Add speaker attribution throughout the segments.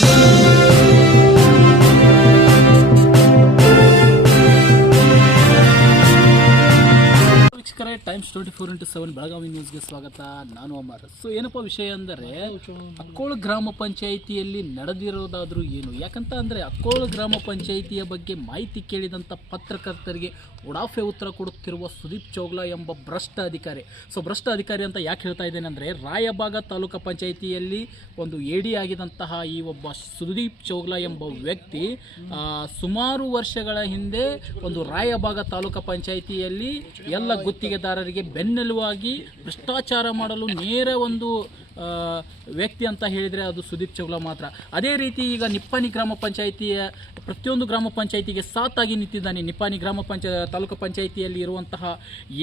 Speaker 1: Thank you. Times twenty four into seven Belagavi ನ್ಯೂಸ್ಗೆ ಸ್ವಾಗತ. ನಾನು ಅಮರ್. ಸೊ ಏನಪ್ಪ ವಿಷಯ ಅಂದರೆ, ಅಕ್ಕೋಳ ಗ್ರಾಮ ಪಂಚಾಯಿತಿಯಲ್ಲಿ ನಡೆದಿರೋದಾದರೂ ಏನು? ಯಾಕಂತ ಅಂದರೆ, ಅಕ್ಕೋಳ ಗ್ರಾಮ ಪಂಚಾಯಿತಿಯ ಬಗ್ಗೆ ಮಾಹಿತಿ ಕೇಳಿದಂಥ ಪತ್ರಕರ್ತರಿಗೆ ಉಡಾಫೆ ಉತ್ತರ ಕೊಡುತ್ತಿರುವ ಸುದೀಪ್ ಚೌಗ್ಲಾ ಎಂಬ ಭ್ರಷ್ಟ ಅಧಿಕಾರಿ. ಸೊ ಭ್ರಷ್ಟ ಅಧಿಕಾರಿ ಅಂತ ಯಾಕೆ ಹೇಳ್ತಾ ಇದ್ದೇನೆ ಅಂದರೆ ರಾಯಬಾಗ ತಾಲೂಕು ಪಂಚಾಯಿತಿಯಲ್ಲಿ ಒಂದು ಎ ಡಿ ಆಗಿದಂತಹ ಈ ಒಬ್ಬ ಸುದೀಪ್ ಚೌಗ್ಲಾ ಎಂಬ ವ್ಯಕ್ತಿ ಸುಮಾರು ವರ್ಷಗಳ ಹಿಂದೆ ಒಂದು ರಾಯಬಾಗ ತಾಲೂಕು ಪಂಚಾಯಿತಿಯಲ್ಲಿ ಎಲ್ಲ ಗುತ್ತಿಗೆದಾರರಿಗೆ ಬೆನ್ನೆಲುವಾಗಿ ಭ್ರಷ್ಟಾಚಾರ ಮಾಡಲು ನೇರ ಒಂದು ವ್ಯಕ್ತಿ ಅಂತ ಹೇಳಿದರೆ ಅದು ಸುದೀಪ್ ಚೌಗ್ಲಾ ಮಾತ್ರ. ಅದೇ ರೀತಿ ಈಗ ನಿಪ್ಪಾಣಿ ಗ್ರಾಮ ಪಂಚಾಯಿತಿಯ ಪ್ರತಿಯೊಂದು ಗ್ರಾಮ ಪಂಚಾಯಿತಿಗೆ ಸಾತಾಗಿ ನಿಂತಿದ್ದಾನೆ. ನಿಪ್ಪಾಣಿ ಗ್ರಾಮ ಪಂಚ, ತಾಲೂಕು ಪಂಚಾಯಿತಿಯಲ್ಲಿ ಇರುವಂತಹ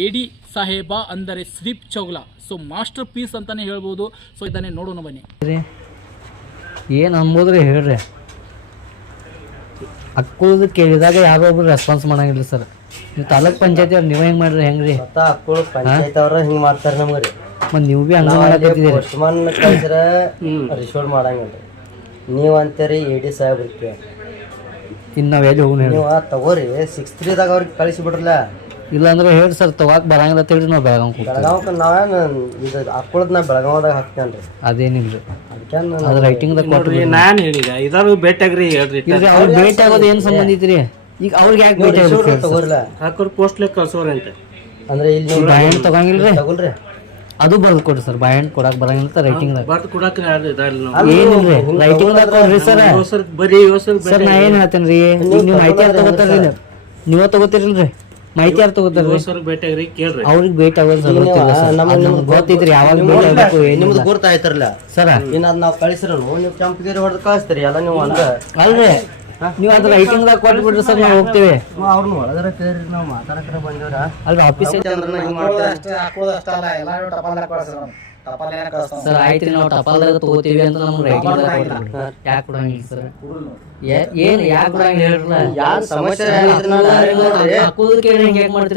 Speaker 1: ಎಡಿ ಸಾಹೇಬ ಅಂದರೆ Sudeep Chougla so masterpiece ಅಂತಲೇ ಹೇಳ್ಬೋದು. ಸೊ ಇದನ್ನೇ ನೋಡೋಣ ಬನ್ನಿ.
Speaker 2: ಏನು ಅಂಬೋದ್ರೆ ಹೇಳ್ರಿ. ಅಕ್ಕುಳ್ದು ಕೇಳಿದಾಗ ಯಾರೊಬ್ರು ರೆಸ್ಪಾನ್ಸ್ ಮಾಡಂಗಿಲ್ಲ ಸರ್ ನೀವು ತಾಲೂಕ್ ಪಂಚಾಯತಿ ಅವ್ರು ನೀವು ಹೆಂಗ್ ಮಾಡ್ರಿ ಹೆಂಗ್ರಿ?
Speaker 3: ಮತ್ತ ಅಕ್ಕಳು ಪಂಚಾಯತ್ ಅವ್ರ ಹಿಂಗ್ ಮಾಡ್ತಾರ ನಮ್ಗ್ರಿ.
Speaker 2: ಮತ್ತೆ ನೀವು ಭೀ ಹಂಗೆ ಮಾಡಕತ್ತಿದ್ದೀರಿ.
Speaker 3: ಪೋಸ್ಟ್ಮನ್ ಕಳ್ಸ್ರ ಮಾಡಂಗಿಲ್ರಿ. ನೀವ್ ಅಂತೀರಿ ಎ ಡಿ ಸಾಹೇಬ್ರಿಗೆ
Speaker 2: ಇನ್ನು ನಾವು ಎಲ್ಲಿ ಹೋಗೋಣ ಹೇಳಿ.
Speaker 3: ನೀವ ತಗೋರಿ ಸಿಕ್ಸ್ ತ್ರೀದಾಗ ಅವ್ರಿಗೆ ಕಳಿಸಿ ಬಿಡ್ರಲ್ಲ.
Speaker 2: ಇಲ್ಲ ಅಂದ್ರೆ ಹೇಳಿ ಸರ್ ತಗೋಕ್ ಬರಂಗಿಲ್ಲ ಅಂತ ಹೇಳಿ ನಾವು ಬೆಳಗಾವ್
Speaker 3: ಬೆಳಗಾವ್ಕ ನಾವೇನು ಇದು ಅಕ್ಕಳದ್ ನಾ ಬೆಳಗಾವದಾಗ ಹಾಕ್ತೇನ್ರಿ.
Speaker 2: ಅದೇನಿಲ್ರಿ
Speaker 3: ಅದಕ್ಕೆ
Speaker 2: ಅದು ರೈಟಿಂಗ್ದಾಗ ಕೊಟ್ಟು
Speaker 4: ನಾನ್ ಹೇಳಿದ ಇದಾರು ಭೇಟಿಯಾಗ್ರಿ ಹೇಳ್ರಿ.
Speaker 2: ಇಲ್ರಿ ಅವ್ರಿಗೆ ಭೇಟಿ ಆಗೋದು ಏನು ಸಂಬಂಧ ಐತ್ರಿ? ಈಗ ಅವ್ರಿಗೆ ಯಾಕೆ ಭೇಟಿ
Speaker 3: ರಿಶೋಡ್
Speaker 2: ಆಗ್ಬೇಕು
Speaker 3: ತಗೋರಿಲ್ಲ
Speaker 4: ಹಾಕೋರ್ ಪೋಸ್ಟ್ಲೆ ಕಳ್ಸೋರಂತೆ
Speaker 3: ಅಂದ್ರೆ ಇಲ್ಲಿ ನೀವು
Speaker 2: ಬಾಯಣ್ಣ ತಗೊಂಗಿಲ್ರಿ?
Speaker 3: ತಗೊಳ್ರಿ.
Speaker 2: ಅದು ಬರ್ದು ಕೊಡ್ರಿ ಸರ್ ಬಾಯಣ್ಣ ಕೊಡಕ್ ಬರಂಗಿಲ್ಲ ರೈಟಿಂಗ್
Speaker 4: ಬರ್ದು ಕೊಡಾಕ ಯಾರು ಇದಾರಿಲ್ಲ ನಾವು.
Speaker 2: ಏನಿಲ್ರಿ? ರೈಟಿಂಗ್ದಾಗ ಕೊಡ್ರಿ ಸರ್.
Speaker 4: ಸರ್ ಬರೀ ಯೋಸರ್
Speaker 2: ಸರ್ ನಾ ಏನು ಹೇಳ್ತೇನೆ ರೀ ನೀವು ಮಾಹಿತಿ ಯಾರು ತಗೋತಾರ್ರಿ ನೀವು? ನೀವೇ ತಗೋತೀರಲ್ರಿ? ಮಾಹಿತಿ ಯಾರು ತಗೋತಾರ್ರಿ?
Speaker 4: ಯೋಸರ್ ಕೇಳ್ರಿ.
Speaker 2: ಅವ್ರಿಗೆ ಭೇಟಿ ಆಗೋದು ಸರ್ ಗೊತ್ತಿಲ್ಲ ಸರ್. ನಮ್ಗೆ ಗೊತ್ತೈತ್ರಿ ಯಾವಾಗ ಭೇಟಿ ಆಗಬೇಕು
Speaker 3: ನಿಮ್ದು
Speaker 2: ಏನಿಲ್ಲ
Speaker 3: ಗುರ್ತಾಯ್ತಾರಲ್ಲ
Speaker 2: ಸರ್.
Speaker 3: ಇನ್ನ ಅದ್ ನಾವ್ ಕಳಿಸಿರಲ್ಲ ನೀವು ಕೆಂಪಗಿರಿ ಹೊಡೆದು ಕಳಿಸ್ತೀರಿ ಎಲ್ಲ ನೀವು ಅಂದ
Speaker 2: ಅಲ್ರಿ. ನೀವು ಅದ್ರ ರೈಟಿಂಗ್ದಾಗ ಕೊಟ್ಟು ಬಿಡ್ರಿ ಸರ್ ನಾವು ಹೋಗ್ತೀವಿ.
Speaker 3: ಅವ್ರನ್ನ ಒಳಗರ ಕೇಳ್ರಿ ನಾವು ಮಾತಾಡಕ್ರ ಬಂದೇವ್ರ.
Speaker 2: ಅಲ್ರಿ ಆಫೀಸ್
Speaker 3: ಚಂದ್ರನ ಹಿಂಗ್ ಮಾಡ್ತಾರೆ.
Speaker 2: ಸರ್ ಆಯ್ತು ನಾವು ಟಪಾಲ್ದಾಗ ತಗೋತೀವಿ ಅಂತ ನಮ್ಗೆ ರೈಟಿಂಗ್ದಾಗ ಕೊಡ್ರಿ ಯಾಕೆ ಕೊಡಂಗಿಲ್ಲ ಸರ್? ಏನು ಯಾಕೆ ಕೊಡಂಗಿಲ್ಲ ಹೇಳ್ರಲ್ಲ?
Speaker 3: ಯಾರು ಸಮಸ್ಯೆ
Speaker 2: ಹಾಕೋದಕ್ಕೆ ಹಿಂಗೆ ಮಾಡ್ತೀರಿ